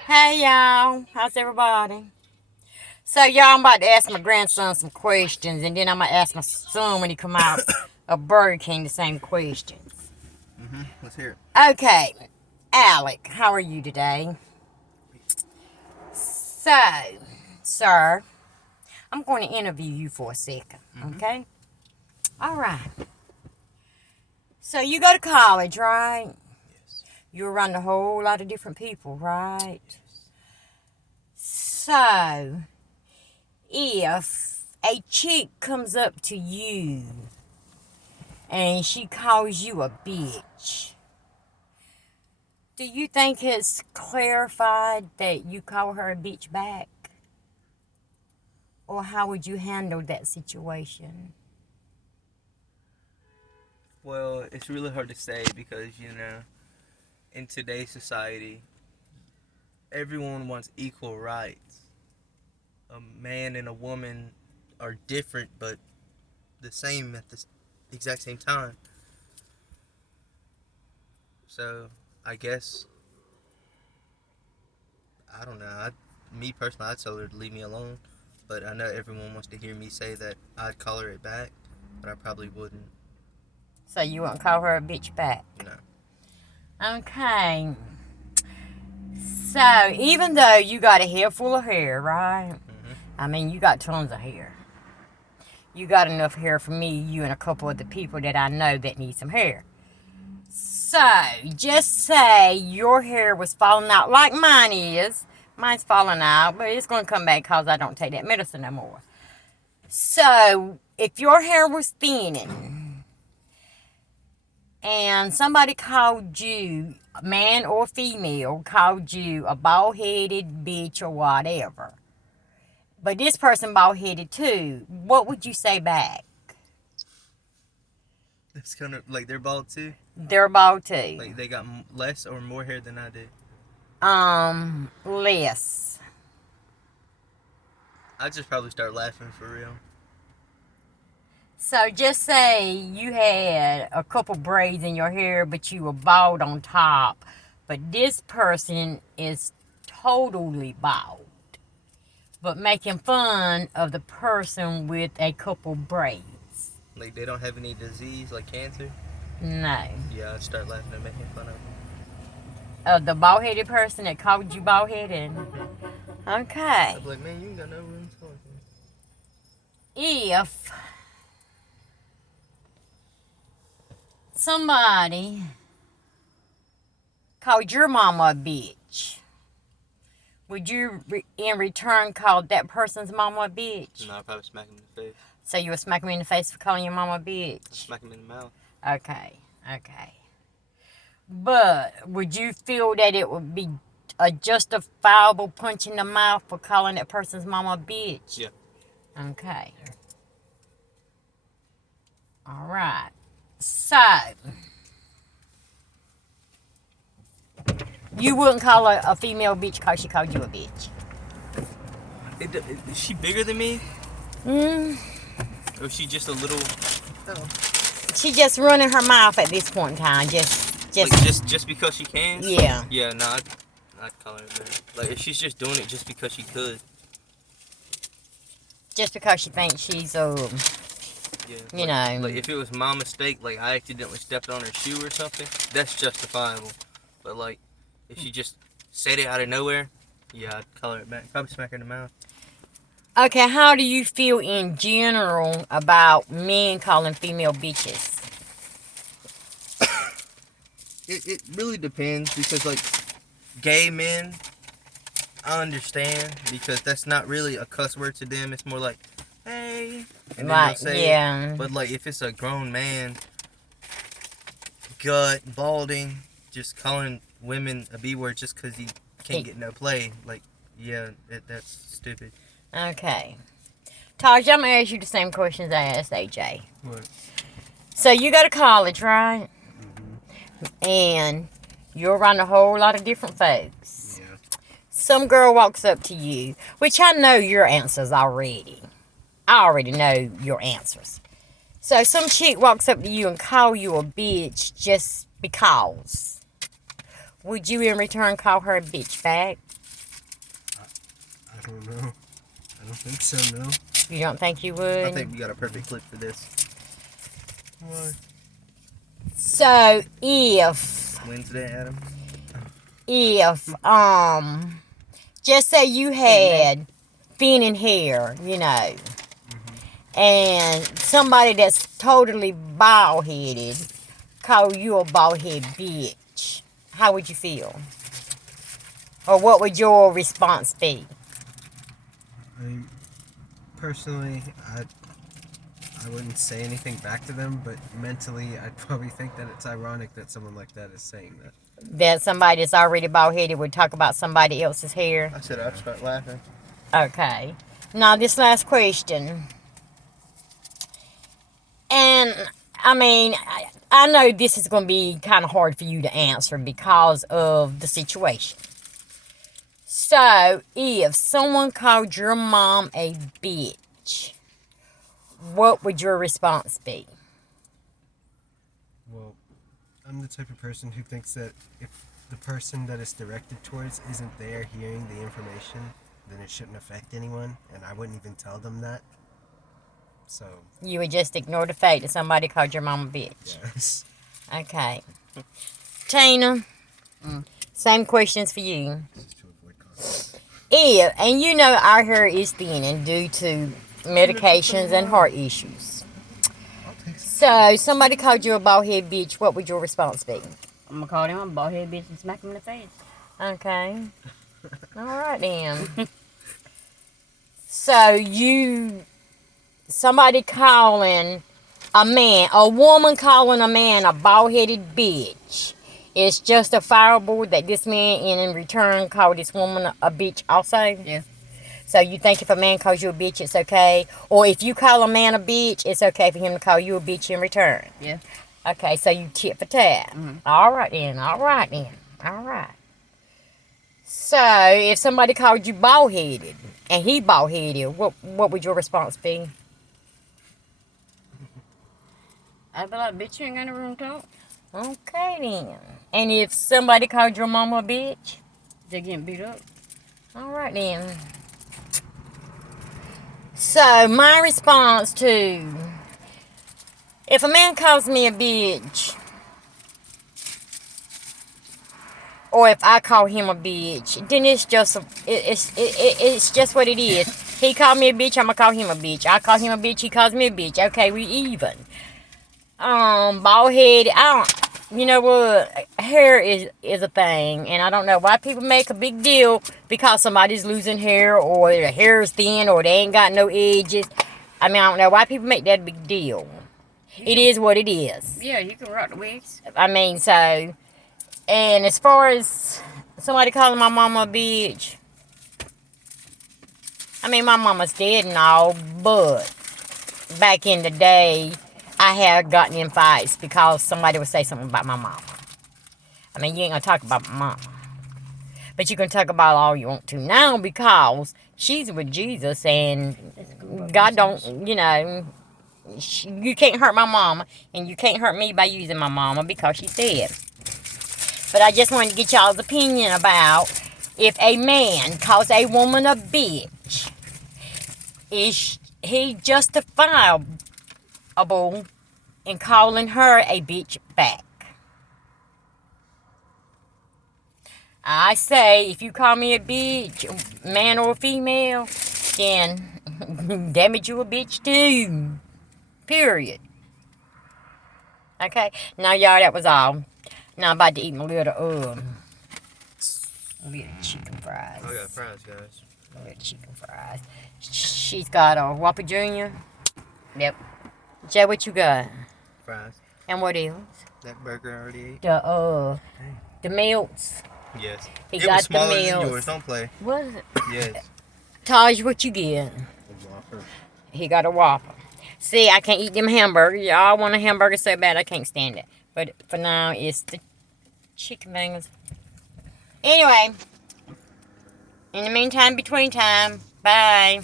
Hey y'all, how's everybody? So y'all, I'm about to ask my grandson some questions, and then I'm gonna ask my son when he come out of Burger King the same questions. Let's hear it. Okay, Alec, how are you today? So, sir, I'm going to interview you for a 2nd. Okay? All right. So you go to college, right? Yes. You're around a whole lot of different people, right? So, if a chick comes up to you and she calls you a bitch, do you think it's clarified that you call her a bitch back? Or how would you handle that situation? Well, it's really hard to say because, in today's society, everyone wants equal rights. A man and a woman are different but the same at the exact same time. So, I guess, I don't know. Me personally, I'd tell her to leave me alone. But I know everyone wants to hear me say that I'd call her it back, but I probably wouldn't. So you wouldn't call her a bitch back? No. Okay. So even though you got a head full of hair, right? Mm-hmm. I mean, you got tons of hair. You got enough hair for me, you, and a couple of the people that I know that need some hair. So, just say your hair was falling out like mine is. Mine's falling out, but it's going to come back because I don't take that medicine no more. So, if your hair was thinning and somebody called you, man or female, called you a bald-headed bitch or whatever, but this person bald-headed too, what would you say back? It's kind of like they're bald too. They're bald too. Like they got less or more hair than I did. Less. I'd just probably start laughing for real. So just say you had a couple braids in your hair, but you were bald on top. But this person is totally bald, but making fun of the person with a couple braids. Like they don't have any disease like cancer. No. Yeah, I'd start laughing and making fun of them. The bald-headed person that called you bald-headed. Okay. I'd be like, man, you ain't got no room to talk. If somebody called your mama a bitch, would you, in return, call that person's mama a bitch? No, I'd probably smack him in the face. So you would smack me in the face for calling your mama a bitch? I'd smack him in the mouth. Okay. But would you feel that it would be a justifiable punch in the mouth for calling that person's mama a bitch? Yeah. Okay. All right. So, you wouldn't call a female bitch because she called you a bitch? Is she bigger than me? Or is she just a little... Oh. She just running her mouth at this point in time. Just because she can? Yeah. Yeah, no, I'd call her better. Like, if she's just doing it just because she could. Just because she thinks she's, Yeah. Like, if it was my mistake, like, I accidentally stepped on her shoe or something, that's justifiable. But, like, if she just said it out of nowhere, yeah, I'd call her back. Probably smack her in the mouth. Okay, how do you feel in general about men calling female bitches? It really depends because, like, gay men, I understand because that's not really a cuss word to them. It's more like, hey, and then Like, they'll say yeah. it. But, like, if it's a grown man, gut, balding, just calling women a B word just because he can't get no play, like, yeah, that's stupid. Okay. Taj, I'm going to ask you the same questions I asked AJ. What? So you go to college, right? Mm-hmm. And you're around a whole lot of different folks. Yeah. Some girl walks up to you, which I know your answers already. I already know your answers. So some chick walks up to you and call you a bitch just because. would you in return call her a bitch back? I don't know. I don't think so, no. You don't think you would? I think we got a perfect clip for this. What? So if Wednesday, Adam. just say you had thinning hair, you know, and somebody that's totally bald headed call you a bald head bitch, how would you feel? Or what would your response be? Personally, I wouldn't say anything back to them, but mentally, I'd probably think that it's ironic that someone like that is saying that. That somebody that's already bald headed would talk about somebody else's hair? I said I'd start laughing. Okay. Now, this last question. And, I mean, I know this is going to be kind of hard for you to answer because of the situation. So, if someone called your mom a bitch, what would your response be? Well, I'm the type of person who thinks that if the person that it's directed towards isn't there hearing the information, then it shouldn't affect anyone, and I wouldn't even tell them that. So, You would just ignore the fact that somebody called your mom a bitch. yes. Okay. Tina, same questions for you. Just to avoid conflict. If, and you know our hair is thinning due to medications and heart issues. So, somebody called you a bald head bitch, what would your response be? I'm gonna call him a bald head bitch and smack him in the face. Okay. Alright then. So, somebody calling a woman calling a man a bald headed bitch. It's justifiable that this man in return called this woman a bitch also? Yeah. So you think if a man calls you a bitch, it's okay? Or if you call a man a bitch, it's okay for him to call you a bitch in return? Yeah. Okay, so you tit for tat. All right then. All right. So if somebody called you bald headed and he bald headed, what would your response be? I'd be like, bitch, you ain't got no room to talk. Okay then. And if somebody called your mama a bitch? They're getting beat up. All right then. So my response to if a man calls me a bitch, or if I call him a bitch, then it's just it's just what it is. He called me a bitch, I'ma call him a bitch. I call him a bitch, he calls me a bitch. Okay, we even. Bald head, you know what? Hair is a thing, and I don't know why people make a big deal because somebody's losing hair, or their hair is thin, or they ain't got no edges. I mean, I don't know why people make that a big deal. It is what it is. Yeah, you can rock the wigs. I mean, so, and as far as somebody calling my mama a bitch, I mean, my mama's dead and all, but back in the day, I had gotten in fights because somebody would say something about my mama. I mean, you ain't gonna talk about my mama, but you can talk about all you want to now because she's with Jesus and God don't, you know, you can't hurt my mama and you can't hurt me by using my mama because she's dead. But I just wanted to get y'all's opinion about if a man calls a woman a bitch, is he justifiable in calling her a bitch back? I say, if you call me a bitch, man or female, then damn it, you a bitch too. Period. Okay? Now, y'all, that was all. Now I'm about to eat my little chicken fries. I got fries, guys. Little chicken fries. She's got a Whopper Jr. Yep. Jay, what you got? Fries. And what else? That burger I already ate. The melts. Yes. He It got was the smaller than meals. yours. Don't play. What is it? Yes. Taj, what you get? A Whopper. He got a Whopper. See, I can't eat them hamburgers. Y'all want a hamburger so bad I can't stand it. But for now, it's the chicken fingers. Anyway, in the meantime, between time, bye.